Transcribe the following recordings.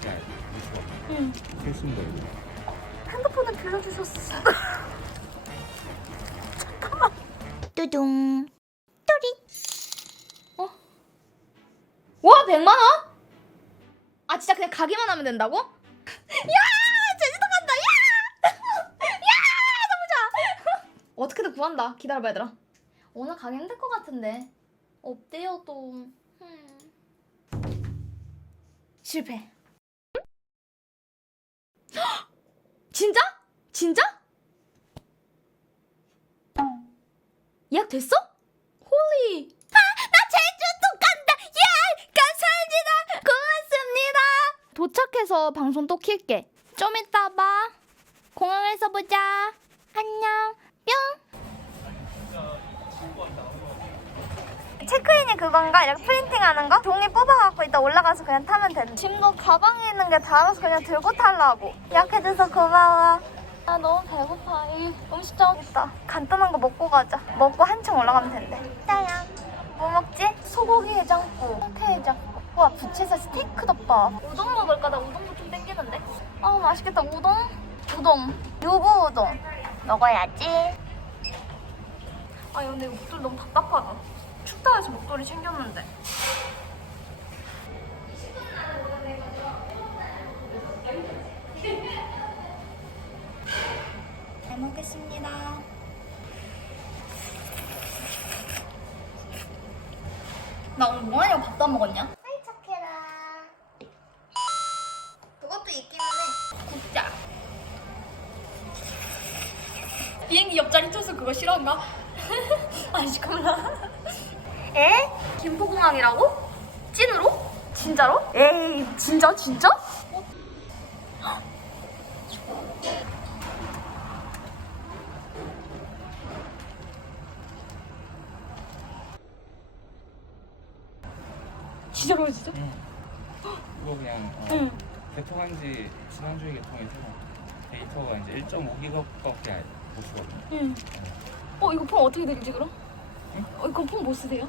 돼. 응. 필수인 거예요. 핸드폰을 빌려주셨어. 잠깐만. 뚜둥. 뚜리. 어? 와, 100만 원? 아, 진짜 그냥 가기만 하면 된다고? 야! 제주도 간다. 야! 야! 너무 좋아. 어떻게든 구한다. 기다려 봐, 얘들아. 오늘 가기 힘들 것 같은데. 없대요, 또. 음. 실패. 진짜? 진짜? 예약 됐어? 홀리. 아, 나 제주 도 간다. 예, 감사합니다. 고맙습니다. 도착해서 방송 또 킬게. 좀 이따 봐. 공항에서 보자. 안녕. 뿅. 체크인이 그건가? 이렇게 프린팅하는 거? 종이 뽑아갖고 이따 올라가서 그냥 타면 된다. 짐도 가방에 있는 게 다라서 그냥 들고 타려고. 예약해줘서 고마워. 아 너무 배고파. 이 음식점 있다. 간단한 거 먹고 가자. 먹고 한층 올라가면 된대. 짜양. 뭐 먹지? 소고기 해장국, 홍태 해장국. 와 부채살 스테이크 덮밥. 우동 먹을까? 나 우동도 좀 땡기는데. 아 맛있겠다. 우동? 우동. 유부 우동. 먹어야지. 아 근데 이거 너무 답답하다. 해서 목도리 챙겼는데. 잘 먹겠습니다. 나 오늘 뭐하냐고 밥도 안 먹었냐? 아이 착해라. 그것도 있기는 해. 굽자. 비행기 옆자리 쳐서 그거 싫어한가? 아니 잠깐만. 에? 김포공항이라고? 찐으로? 진짜로? 에이 진짜 진짜? 진짜로 진짜? 이거 그냥 어, 응. 개통한 지 지난주에 개통해서 데이터가 이제 1.5기가밖에 못 쓰거든요. 응. 어 이거 폰 어떻게 드리지 그럼? 어 이거 폰뭐 쓰세요?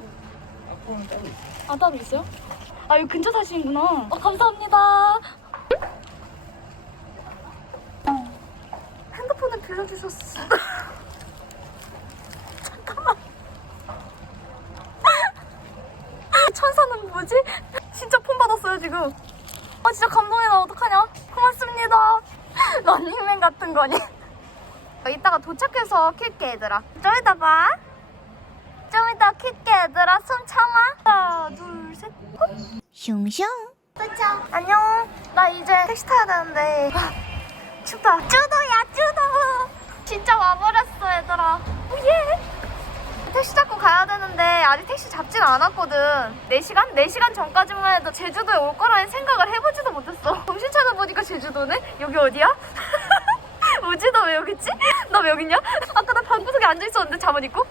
있어요. 아 따로 있어요? 아 여기 근처 사시는구나. 어 감사합니다. 핸드폰을 빌려주셨어. 잠깐만. 천사는 뭐지? 진짜 폰 받았어요 지금. 아 진짜 감동이 나 어떡하냐? 고맙습니다. 런닝맨 같은 거니? 어, 이따가 도착해서 킬게 얘들아. 좀 이따 봐. 좀 이따 킬게. 얘들아 숨 참아. 하나 둘셋 슝슝. 도착 안녕. 나 이제 택시 타야 되는데. 아, 춥다. 쭈도야 쭈도. 진짜 와버렸어 얘들아. 오예. 택시 잡고 가야 되는데 아직 택시 잡진 않았거든. 4시간? 4시간 전까지만 해도 제주도에 올 거라는 생각을 해보지도 못했어. 정신 차려보니까 제주도네? 여기 어디야? 뭐지 너왜 여기 있지? 너 왜 여기 있냐? 아까 나 방구석에 앉아있었는데 잠옷 입고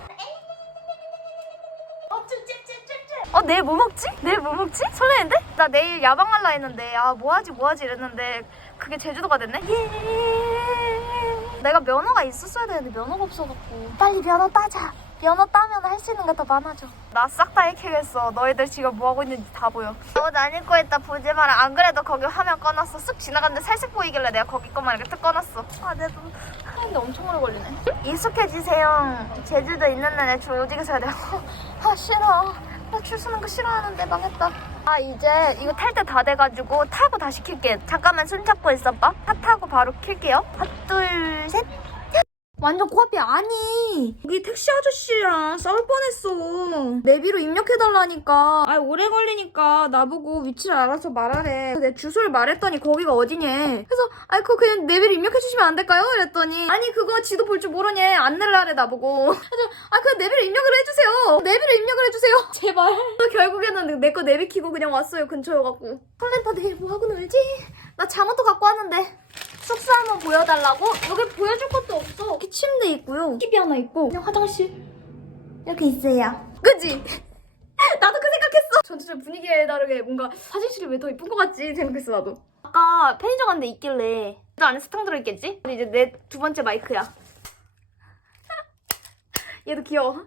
어 내일 뭐 먹지? 내일 뭐 먹지? 설레는데? 나 내일 야방 할라 했는데 아 뭐하지 뭐하지 이랬는데 그게 제주도가 됐네? 예. 내가 면허가 있었어야 되는데 면허가 없어갖고. 빨리 면허 따자. 면허 따면 할 수 있는 게 더 많아져. 나 싹 다 해키겠어. 너희들 지금 뭐하고 있는지 다 보여. 옷 안 입고 있다 보지 마라. 안 그래도 거기 화면 꺼놨어. 쓱 지나갔는데 살색 보이길래 내가 거기 것만 이렇게 딱 꺼놨어. 아내도 하는데 엄청 오래 걸리네. 익숙해지세요. 제주도 있는 날에 줄 오지게 서야 돼요 아 싫어 나줄 서는 거 싫어하는데 망했다. 아 이제 이거 탈 때 다 돼가지고 타고 다시 킬게 잠깐만 손 잡고 있어봐. 타 타고 바로 킬게요. 하나 둘셋. 완전 코앞이 아니. 여기 택시 아저씨랑 싸울 뻔했어 내비로 입력해달라니까 아 오래 걸리니까 나보고 위치를 알아서 말하래 내 주소를 말했더니 거기가 어디냐 그래서 아 그거 그냥 내비로 입력해주시면 안 될까요? 이랬더니 아니 그거 지도 볼 줄 모르냐 안내를 하래 나보고 그래서 아 그냥 내비로 입력을 해주세요 내비로 입력을 해주세요 제발 결국에는 내 거 내비 키고 그냥 왔어요 근처여갖고 설렌다 내일 뭐하고 놀지? 나 잠옷도 갖고 왔는데 숙소 한번 보여달라고? 여기 보여줄 것도 없어. 이렇게 침대 있고요. TV 하나 있고. 그냥 화장실. 이렇게 있어요. 그지? 나도 그 생각했어. 전체적 분위기에 다르게 뭔가 화장실이 왜 더 이쁜 것 같지 생각했어 나도. 아까 편의점 갔는데 있길래 또 안에 스탕 들어있겠지? 근데 이제 내 두 번째 마이크야. 얘도 귀여워.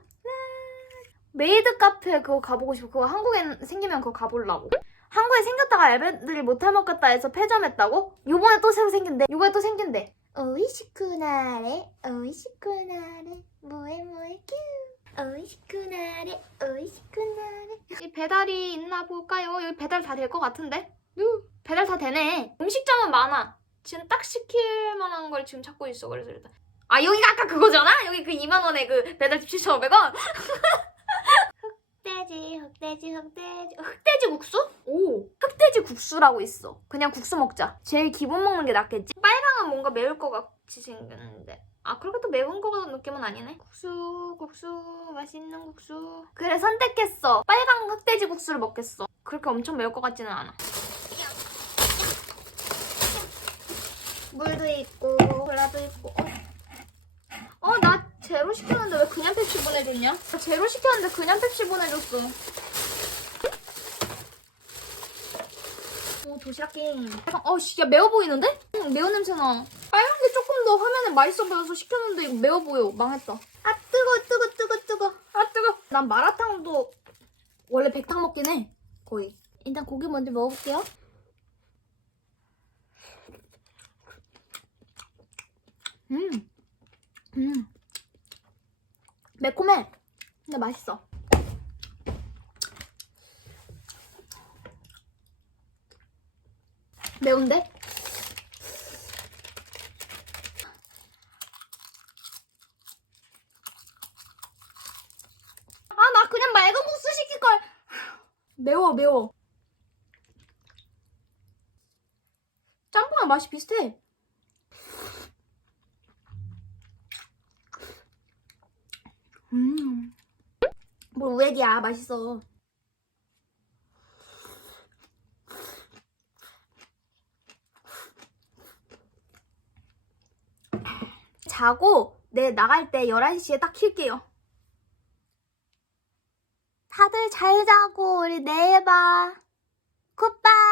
메이드 카페 그거 가보고 싶어. 그거 한국에 생기면 그거 가보려고. 한국에 생겼다가 알베들이 못해 먹겠다 해서 폐점했다고? 요번에 또 새로 생긴대. 요번에 또 생긴대. 오이시쿠나레, 오이시쿠나레, 뭐해 뭐해 큐. 오이시쿠나레, 오이시쿠나레. 이 배달이 있나 볼까요? 여기 배달 다 될 것 같은데? 유, 배달 다 되네. 음식점은 많아. 지금 딱 시킬 만한 걸 지금 찾고 있어. 그래서 일단. 아, 여기가 아까 그거잖아? 여기 그 2만 원에 그 배달집 7,500원? 흑돼지, 흑돼지, 흑돼지. 흑돼지 국수? 오, 흑돼지 국수라고 있어. 그냥 국수 먹자. 제일 기본 먹는 게 낫겠지? 빨강은 뭔가 매울 것 같이 생겼는데. 아, 그렇게 또 매운 거 같은 느낌은 아니네. 국수, 국수, 맛있는 국수. 그래, 선택했어. 빨강 흑돼지 국수를 먹겠어. 그렇게 엄청 매울 것 같지는 않아. 물도 있고, 콜라도 있고. 어, 어, 나 제로 시켰는데 왜 그냥 펩시 보내줬냐? 나 제로 시켰는데 그냥 펩시 보내줬어. 오, 도시락 게임. 어, 씨, 야, 매워 보이는데? 응, 매운 냄새 나. 조금 더 화면에 맛있어 보여서 시켰는데 이거 매워 보여. 망했다. 아, 뜨거, 뜨거, 뜨거, 뜨거. 아, 뜨거. 난 마라탕도 원래 백탕 먹긴 해. 거의. 일단 고기 먼저 먹어볼게요. 음. 음. 매콤해. 근데 맛있어. 매운데? 아, 나 그냥 맑은 국수 시킬걸. 매워, 매워. 짬뽕랑 맛이 비슷해. 음. 뭘 우액이야, 맛있어. 자고 내 나갈 때 11시에 딱 킬게요. 다들 잘 자고 우리 내일 봐. 굿바이.